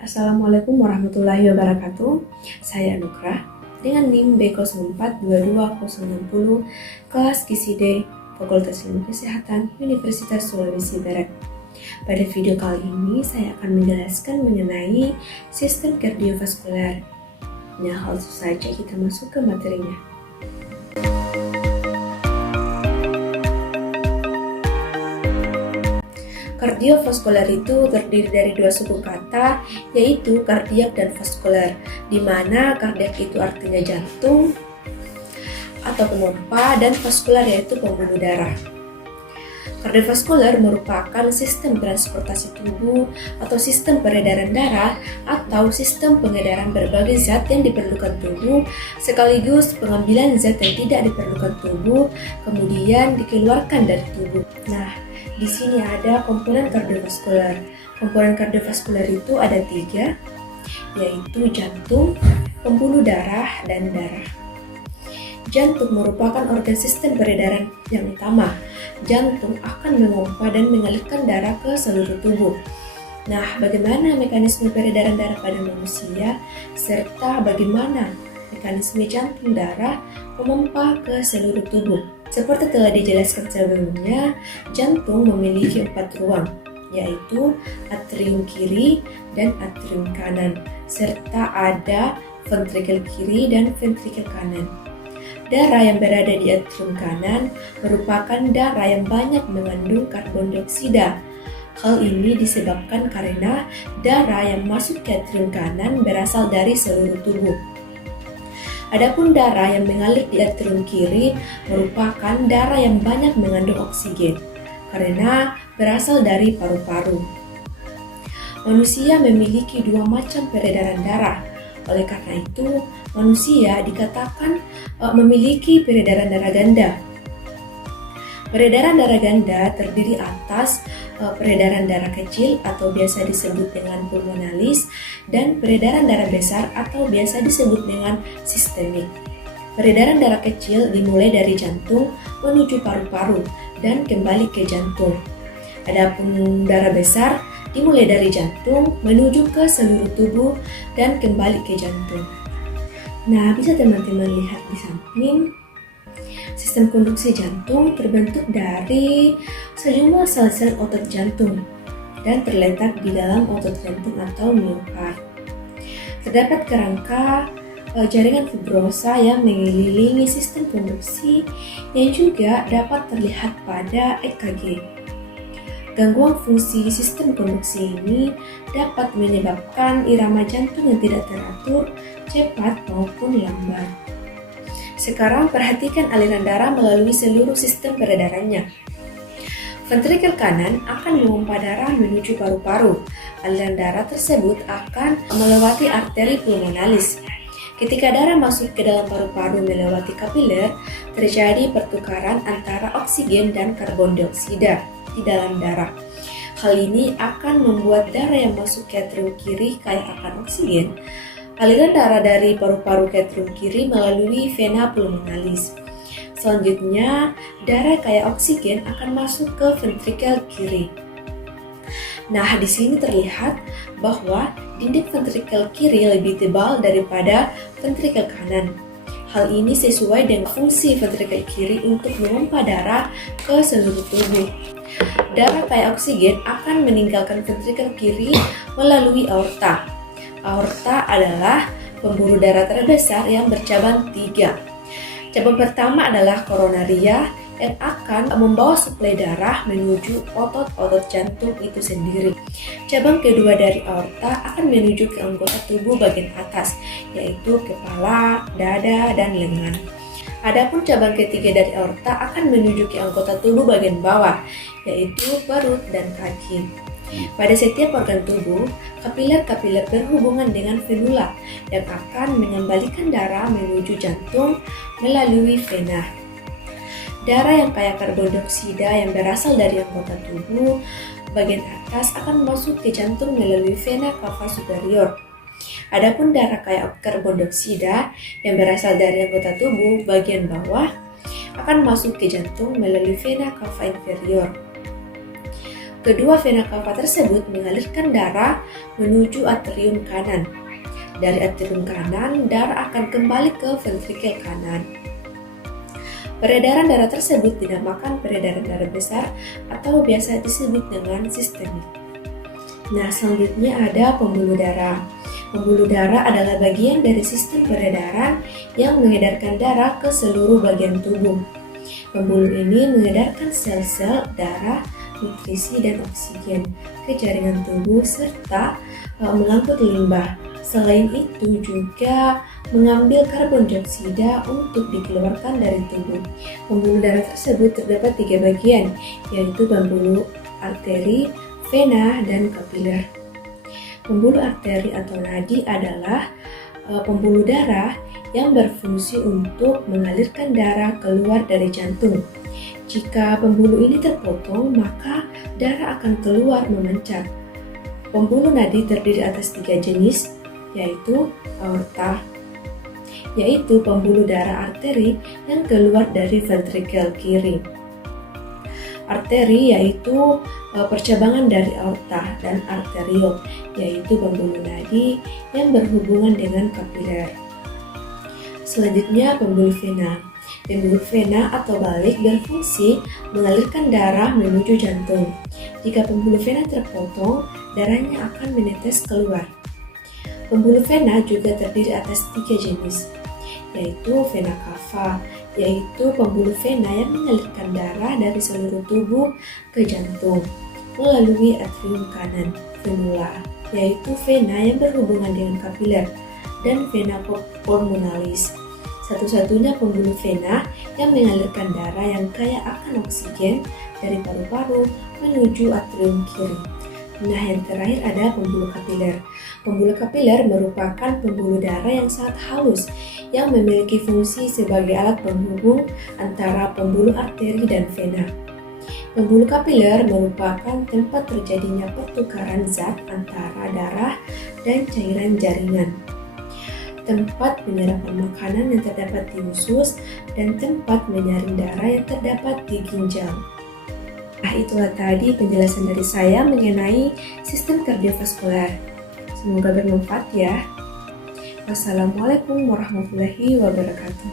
Assalamualaikum warahmatullahi wabarakatuh. Saya Nukra dengan NIM B04222060 kelas Gizi D Fakultas Ilmu Kesehatan Universitas Sulawesi Barat. Pada video kali ini saya akan menjelaskan mengenai sistem kardiovaskular. Nah, langsung saja kita masuk ke materinya. Kardiovaskular itu terdiri dari dua suku kata, yaitu kardiak dan vaskular, di mana kardiak itu artinya jantung atau pompa dan vaskular yaitu pembuluh darah. Kardiovaskular merupakan sistem transportasi tubuh atau sistem peredaran darah atau sistem pengedaran berbagai zat yang diperlukan tubuh sekaligus pengambilan zat yang tidak diperlukan tubuh kemudian dikeluarkan dari tubuh. Nah, di sini ada komponen kardiovaskular. Komponen kardiovaskular itu ada 3, yaitu jantung, pembuluh darah, dan darah. Jantung merupakan organ sistem peredaran yang utama. Jantung akan memompa dan mengalirkan darah ke seluruh tubuh. Nah, bagaimana mekanisme peredaran darah pada manusia, serta bagaimana mekanisme jantung darah memompa ke seluruh tubuh? Seperti telah dijelaskan sebelumnya, jantung memiliki 4 ruang, yaitu atrium kiri dan atrium kanan, serta ada ventrikel kiri dan ventrikel kanan. Darah yang berada di atrium kanan merupakan darah yang banyak mengandung karbon dioksida. Hal ini disebabkan karena darah yang masuk ke atrium kanan berasal dari seluruh tubuh. Adapun darah yang mengalir di atrium kiri merupakan darah yang banyak mengandung oksigen karena berasal dari paru-paru. Manusia memiliki 2 macam peredaran darah. Oleh karena itu, manusia dikatakan memiliki peredaran darah ganda. Peredaran darah ganda terdiri atas peredaran darah kecil atau biasa disebut dengan pulmonalis dan peredaran darah besar atau biasa disebut dengan sistemik. Peredaran darah kecil dimulai dari jantung menuju paru-paru dan kembali ke jantung. Adapun darah besar dimulai dari jantung menuju ke seluruh tubuh dan kembali ke jantung. Nah, bisa teman-teman lihat di samping. Sistem konduksi jantung terbentuk dari sejumlah sel-sel otot jantung dan terletak di dalam otot jantung atau miokard. Terdapat kerangka jaringan fibrosa yang mengelilingi sistem konduksi yang juga dapat terlihat pada EKG. Gangguan fungsi sistem konduksi ini dapat menyebabkan irama jantung yang tidak teratur, cepat maupun lambat. Sekarang perhatikan aliran darah melalui seluruh sistem peredarannya. Ventrikel kanan akan memompa darah menuju paru-paru. Aliran darah tersebut akan melewati arteri pulmonalis. Ketika darah masuk ke dalam paru-paru melewati kapiler, terjadi pertukaran antara oksigen dan karbon dioksida di dalam darah. Hal ini akan membuat darah yang masuk ke atrium kiri kaya akan oksigen. Aliran darah dari paru-paru ke atrium kiri melalui vena pulmonalis. Selanjutnya, darah kaya oksigen akan masuk ke ventrikel kiri. Nah, di sini terlihat bahwa dinding ventrikel kiri lebih tebal daripada ventrikel kanan. Hal ini sesuai dengan fungsi ventrikel kiri untuk memompa darah ke seluruh tubuh. Darah kaya oksigen akan meninggalkan ventrikel kiri melalui aorta. Aorta adalah pembuluh darah terbesar yang bercabang 3. Cabang pertama adalah koronaria yang akan membawa suplai darah menuju otot-otot jantung itu sendiri. Cabang kedua dari aorta akan menuju ke anggota tubuh bagian atas, yaitu kepala, dada, dan lengan. Adapun cabang ketiga dari aorta akan menuju ke anggota tubuh bagian bawah, yaitu perut dan kaki. Pada setiap organ tubuh, kapiler-kapiler berhubungan dengan venula yang akan mengembalikan darah menuju jantung melalui vena. Darah yang kaya karbon dioksida yang berasal dari anggota tubuh bagian atas akan masuk ke jantung melalui vena cava superior. Adapun darah kaya karbon dioksida yang berasal dari anggota tubuh bagian bawah akan masuk ke jantung melalui vena cava inferior. Kedua vena cava tersebut mengalirkan darah menuju atrium kanan. Dari atrium kanan, darah akan kembali ke ventrikel kanan. Peredaran darah tersebut dinamakan peredaran darah besar atau biasa disebut dengan sistemik. Nah, selanjutnya ada pembuluh darah. Pembuluh darah adalah bagian dari sistem peredaran yang mengedarkan darah ke seluruh bagian tubuh. Pembuluh ini mengedarkan sel-sel darah, nutrisi dan oksigen ke jaringan tubuh serta mengangkut limbah. Selain itu juga mengambil karbon dioksida untuk dikeluarkan dari tubuh. Pembuluh darah tersebut terdapat 3 bagian, yaitu pembuluh arteri, vena, dan kapiler. Pembuluh arteri atau nadi adalah pembuluh darah yang berfungsi untuk mengalirkan darah keluar dari jantung. Jika pembuluh ini terpotong, maka darah akan keluar memancar. Pembuluh nadi terdiri atas 3 jenis, yaitu aorta, yaitu pembuluh darah arteri yang keluar dari ventrikel kiri. Arteri yaitu percabangan dari aorta, dan arteriol yaitu pembuluh nadi yang berhubungan dengan kapiler. Selanjutnya pembuluh vena. Pembuluh vena atau balik berfungsi mengalirkan darah menuju jantung. Jika pembuluh vena terpotong, darahnya akan menetes keluar. Pembuluh vena juga terdiri atas 3 jenis, yaitu vena cava, yaitu pembuluh vena yang mengalirkan darah dari seluruh tubuh ke jantung melalui atrium kanan, venula, yaitu vena yang berhubungan dengan kapiler, dan vena pulmonalis, satu-satunya pembuluh vena yang mengalirkan darah yang kaya akan oksigen dari paru-paru menuju atrium kiri. Nah, yang terakhir ada pembuluh kapiler. Pembuluh kapiler merupakan pembuluh darah yang sangat halus yang memiliki fungsi sebagai alat penghubung antara pembuluh arteri dan vena. Pembuluh kapiler merupakan tempat terjadinya pertukaran zat antara darah dan cairan jaringan, tempat penyerapan makanan yang terdapat di usus, dan tempat menyaring darah yang terdapat di ginjal. Nah, itulah tadi penjelasan dari saya mengenai sistem kardiovaskular. Semoga bermanfaat ya. Wassalamualaikum warahmatullahi wabarakatuh.